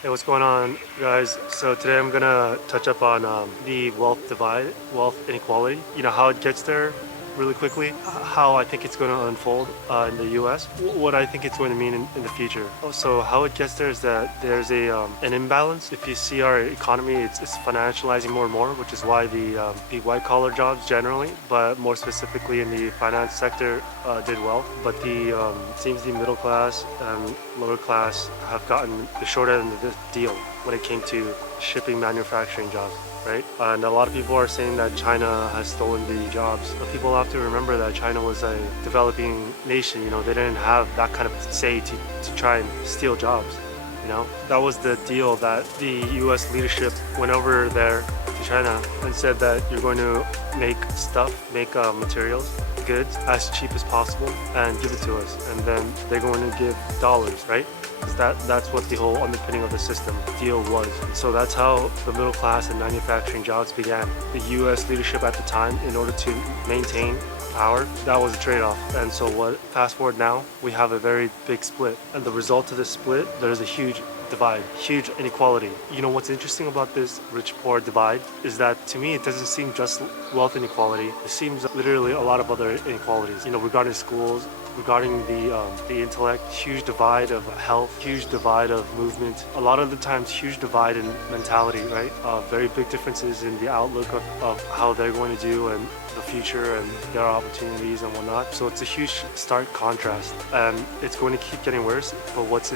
Hey, what's going on, guys? So today I'm gonna touch up on the wealth divide, wealth inequality. You know how it gets there, really quickly. How I think it's going to unfold in the U.S. What I think it's going to mean in the future. So how it gets there is that there's an imbalance. If you see our economy, it's financializing more and more, which is why the white collar jobs generally, but more specifically in the finance sector, did well. But it seems the middle class and lower class have gotten the short end of the deal when it came to shipping manufacturing jobs, right? And a lot of people are saying that China has stolen the jobs. But people have to remember that China was a developing nation. You know, they didn't have that kind of say to try and steal jobs. You know, that was the deal that the U.S. leadership went over there to China and said that you're going to make materials, goods as cheap as possible and give it to us, and then they're going to give dollars, right? Because that's what the whole underpinning of the system deal was. So that's how the middle class and manufacturing jobs began. The U.S. leadership at the time, in order to maintain power, that was a trade-off. And so fast forward now, we have a very big split. And the result of this split, there's a huge divide, huge inequality. You know what's interesting about this rich-poor divide is that, to me, it doesn't seem just wealth inequality. It seems literally a lot of other inequalities. You know, regarding schools, regarding the intellect, huge divide of health, huge divide of movement. A lot of the times, huge divide in mentality, right? Very big differences in the outlook of how they're going to do and the future and their opportunities and whatnot. So it's a huge stark contrast, and it's going to keep getting worse. But what's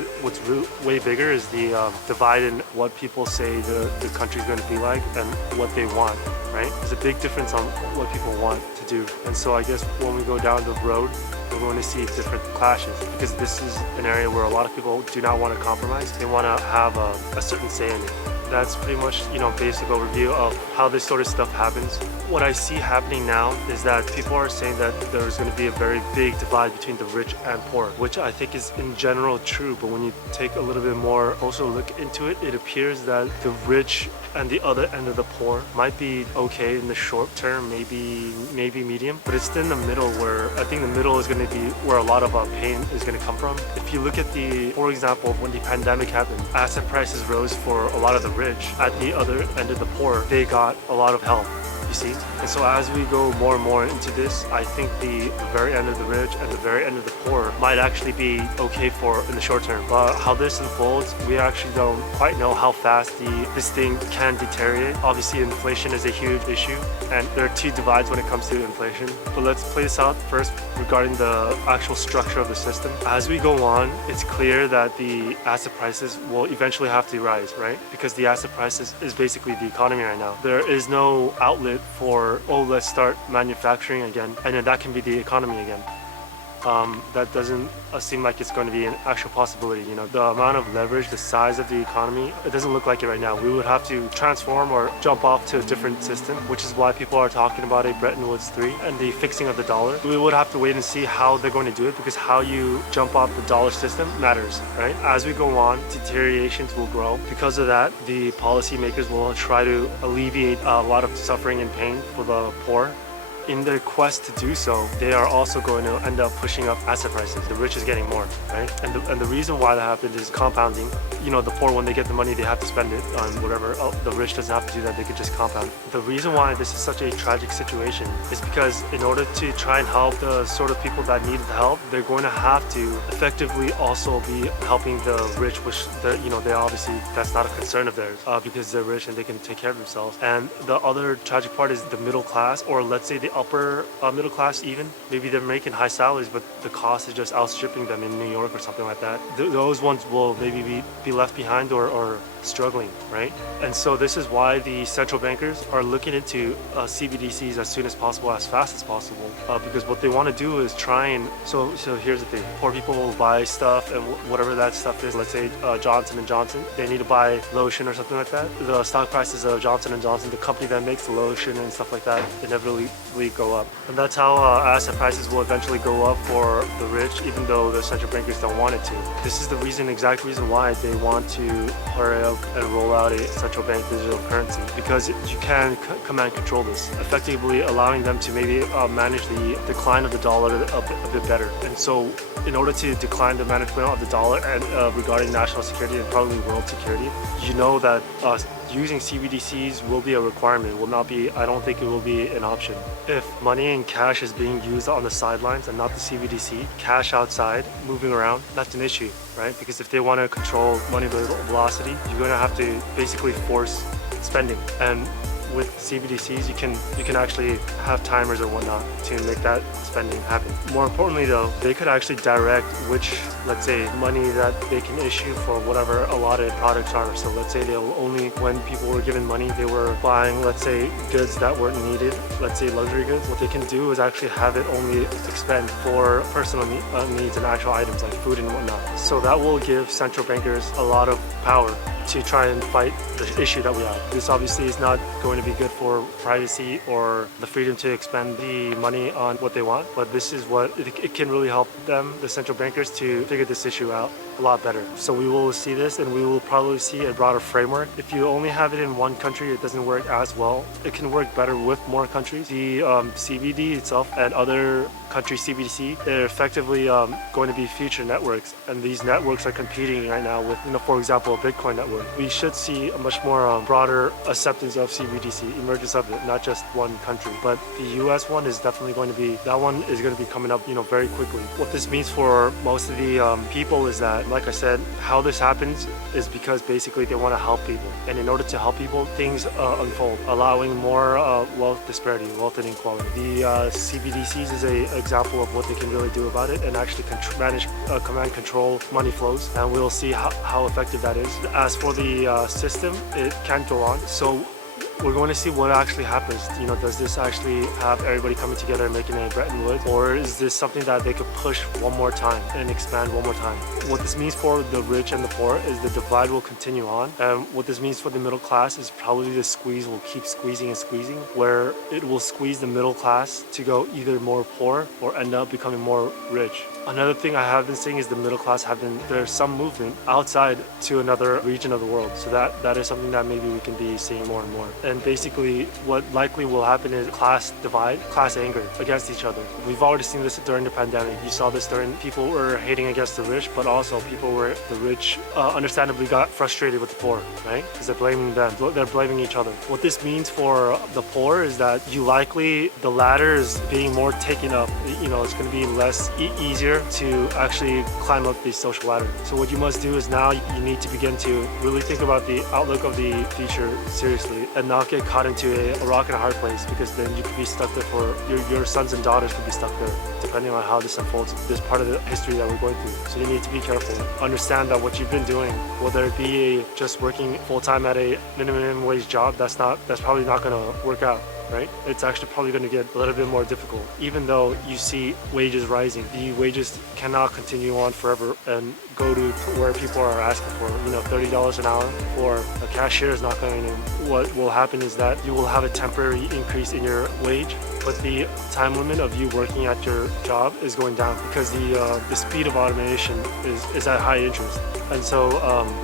way bigger is the divide in what people say the country's going to be like and what they want, right? There's a big difference on what people want to do. And so I guess when we go down the road, we're going to see different clashes, because this is an area where a lot of people do not want to compromise. They want to have a certain say in it. That's pretty much, you know, basic overview of how this sort of stuff happens. What I see happening now is that people are saying that there's going to be a very big divide between the rich and poor, which I think is in general true. But when you take a little bit more closer look into it, it appears that the rich and the other end of the poor might be okay in the short term, maybe medium, but it's in the middle where I think the middle is going to be where a lot of pain is going to come from. If you look at for example, when the pandemic happened, asset prices rose for a lot of the rich. At the other end of the poor, they got a lot of help. You see? And so as we go more and more into this, I think the very end of the rich and the very end of the poor might actually be okay for in the short term. But how this unfolds, we actually don't quite know how fast this thing can deteriorate. Obviously, inflation is a huge issue, and there are two divides when it comes to inflation. But let's play this out first regarding the actual structure of the system. As we go on, it's clear that the asset prices will eventually have to rise, right? Because the asset prices is basically the economy right now. There is no outlet for, oh, let's start manufacturing again, and then that can be the economy again. That doesn't seem like it's going to be an actual possibility. You know, the amount of leverage, the size of the economy, it doesn't look like it right now. We would have to transform or jump off to a different system, which is why people are talking about a Bretton Woods 3 and the fixing of the dollar. We would have to wait and see how they're going to do it, because how you jump off the dollar system matters, right? As we go on, deteriorations will grow. Because of that, the policymakers will try to alleviate a lot of suffering and pain for the poor. In their quest to do so, they are also going to end up pushing up asset prices. The rich is getting more, right? And the reason why that happened is compounding. You know, the poor, when they get the money, they have to spend it on whatever. The rich doesn't have to do that, they could just compound. The reason why this is such a tragic situation is because in order to try and help the sort of people that need the help, they're going to have to effectively also be helping the rich, which, you know, they obviously, that's not a concern of theirs, because they're rich and they can take care of themselves. And the other tragic part is the middle class, or let's say the upper middle class even. Maybe they're making high salaries, but the cost is just outstripping them in New York or something like that. Those ones will maybe be left behind or struggling, right? And so this is why the central bankers are looking into CBDCs as soon as possible, as fast as possible, because what they want to do is try and, so here's the thing. Poor people will buy stuff, and whatever that stuff is, let's say Johnson & Johnson, they need to buy lotion or something like that. The stock prices of Johnson & Johnson, the company that makes the lotion and stuff like that, inevitably inevitably go up. And that's how asset prices will eventually go up for the rich, even though the central bankers don't want it to. This is the exact reason why they want to hurry up and roll out a central bank digital currency, because you can command control this, effectively allowing them to maybe manage the decline of the dollar a bit better. And so in order to decline the management of the dollar and regarding national security and probably world security, you know that using CBDCs will be a requirement, will not be, I don't think it will be an option. If money and cash is being used on the sidelines and not the CBDC, cash outside, moving around, that's an issue, right? Because if they want to control money velocity, you're going to have to basically force spending. And with CBDCs, you can actually have timers or whatnot to make that spending happen. More importantly though, they could actually direct which, let's say, money that they can issue for whatever allotted products are. So let's say they'll only, when people were given money, they were buying, let's say, goods that weren't needed, let's say luxury goods. What they can do is actually have it only expend for personal needs and actual items like food and whatnot. So that will give central bankers a lot of power to try and fight the issue that we have. This obviously is not going to be good for privacy or the freedom to expend the money on what they want, but this is what it can really help them, the central bankers, to figure this issue out a lot better. So we will see this, and we will probably see a broader framework. If you only have it in one country, it doesn't work as well. It can work better with more countries. The CBD itself and other country CBDC, they're effectively going to be future networks, and these networks are competing right now with, for example, a Bitcoin network. We should see a much more broader acceptance of CBDC, emergence of it, not just one country. But the US one is definitely going to be, that one is going to be coming up, very quickly. What this means for most of the people is that, like I said, how this happens is because basically they want to help people. And in order to help people, things unfold, allowing more wealth disparity, wealth inequality. The CBDCs is an example of what they can really do about it and actually manage, command control money flows. And we'll see how effective that is. As for the system, it can go on. So we're going to see what actually happens. Does this actually have everybody coming together and making a Bretton Woods, or is this something that they could push one more time and expand one more time? What this means for the rich and the poor is the divide will continue on, and what this means for the middle class is probably the squeeze will keep squeezing and squeezing, where it will squeeze the middle class to go either more poor or end up becoming more rich. Another thing I have been seeing is the middle class there's some movement outside to another region of the world. So that is something that maybe we can be seeing more and more. And basically what likely will happen is class divide, class anger against each other. We've already seen this during the pandemic. You saw this during, people were hating against the rich, but also the rich understandably got frustrated with the poor, right? Because they're blaming them, they're blaming each other. What this means for the poor is that the ladder is being more taken up. It's going to be less easier to actually climb up the social ladder. So what you must do is now you need to begin to really think about the outlook of the future seriously and not get caught into a rock and a hard place, because then you could be stuck there for your sons and daughters could be stuck there, depending on how this unfolds. This part of the history that we're going through. So you need to be careful. Understand that what you've been doing, whether it be just working full-time at a minimum wage job, that's probably not going to work out. Right? It's actually probably going to get a little bit more difficult. Even though you see wages rising, the wages cannot continue on forever and go to where people are asking for, $30 an hour for a cashier is not going to. What will happen is that you will have a temporary increase in your wage, but the time limit of you working at your job is going down because the speed of automation is at high interest. And so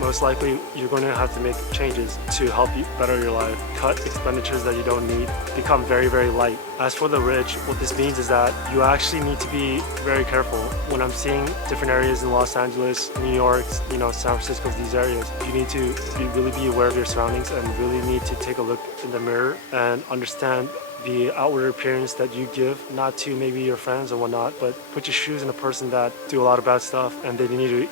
most likely you're going to have to make changes to help you better your life, cut expenditures that you don't need, become very, very light. As for the rich, what this means is that you actually need to be very careful. When I'm seeing different areas in Los Angeles, New York, San Francisco, these areas, you need to really be aware of your surroundings and really need to take a look in the mirror and understand the outward appearance that you give, not to maybe your friends or whatnot, but put your shoes in a person that do a lot of bad stuff and they need to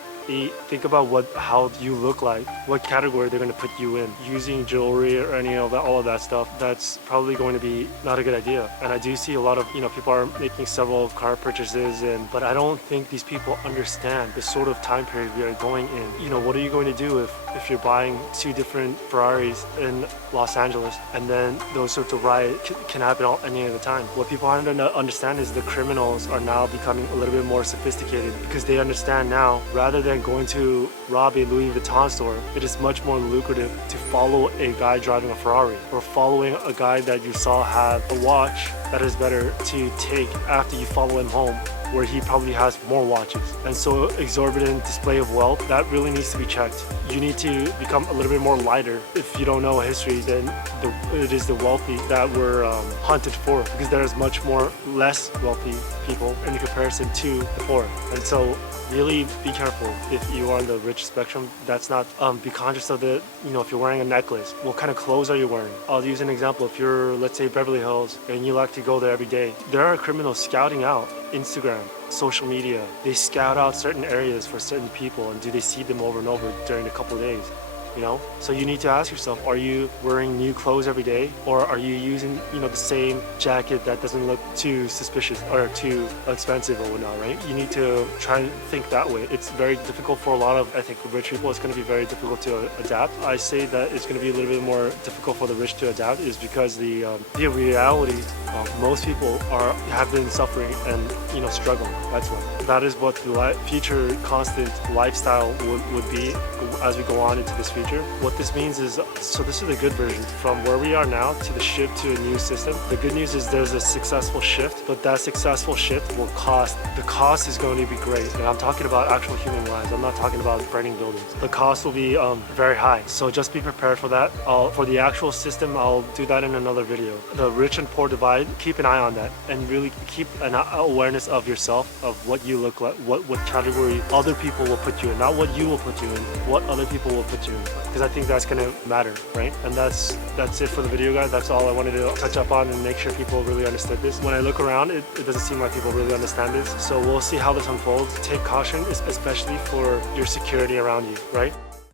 think about how you look like, what category they're going to put you in. Using jewelry or any of that, all of that stuff, that's probably going to be not a good idea. And I do see a lot of people are making several car purchases, but I don't think these people understand the sort of time period we are going in. What are you going to do if you're buying 2 different Ferraris in Los Angeles, and then those sorts of riots can happen any other time? What people have to understand is the criminals are now becoming a little bit more sophisticated, because they understand now, rather than than going to rob a Louis Vuitton store. It is much more lucrative to follow a guy driving a Ferrari or following a guy that you saw have a watch that is better to take after you follow him home, where he probably has more watches. And so exorbitant display of wealth, that really needs to be checked. You need to become a little bit more lighter. If you don't know history, then it is the wealthy that were hunted for, because there is much more less wealthy people in comparison to the poor. And so really be careful if you are on the rich spectrum. That's not, be conscious of the, if you're wearing a necklace, what kind of clothes are you wearing? I'll use an example. If you're, let's say, Beverly Hills and you like to go there every day, there are criminals scouting out Instagram, social media. They scout out certain areas for certain people, and do they see them over and over during a couple of days? So you need to ask yourself, are you wearing new clothes every day, or are you using the same jacket that doesn't look too suspicious or too expensive or whatnot, right? You need to try and think that way. It's very difficult for a lot of, I think, rich people. It's going to be very difficult to adapt. I say that it's going to be a little bit more difficult for the rich to adapt is because the reality, most people have been suffering and struggling. That's what. That is what the future constant lifestyle would be as we go on into this future. What this means is, so this is the good version, from where we are now to the shift to a new system. The good news is there's a successful shift, but that successful shift will cost. The cost is going to be great. And I'm talking about actual human lives. I'm not talking about burning buildings. The cost will be very high. So just be prepared for that. For the actual system, I'll do that in another video. The rich and poor divide, keep an eye on that and really keep an awareness of yourself, of what you look like, what category other people will put you in, not what you will put you in, what other people will put you in, because I think that's going to matter, right? And that's it for the video, guys. That's all I wanted to touch up on and make sure people really understood this. When I look around, it doesn't seem like people really understand this, so we'll see how this unfolds. Take caution, especially for your security around you, right?